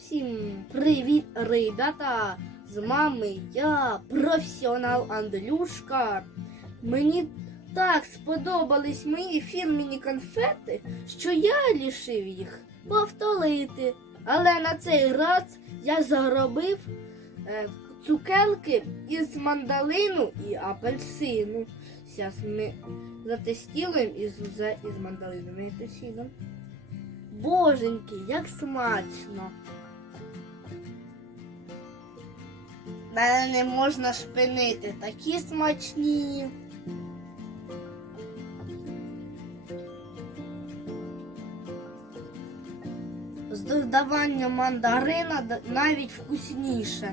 Усім привіт, ребята! З вами я, професіонал Андрюшка. Мені так сподобались мої фірмені конфети, що я рішив їх повторити. Але на цей раз я заробив е, цукерки із мандалину і апельсину. Зараз ми затестуємо із, із, мандарином і апельсином. Боженьки, як смачно. Мене не можна шпинити, такі смачні. З додаванням мандарина навіть вкусніше.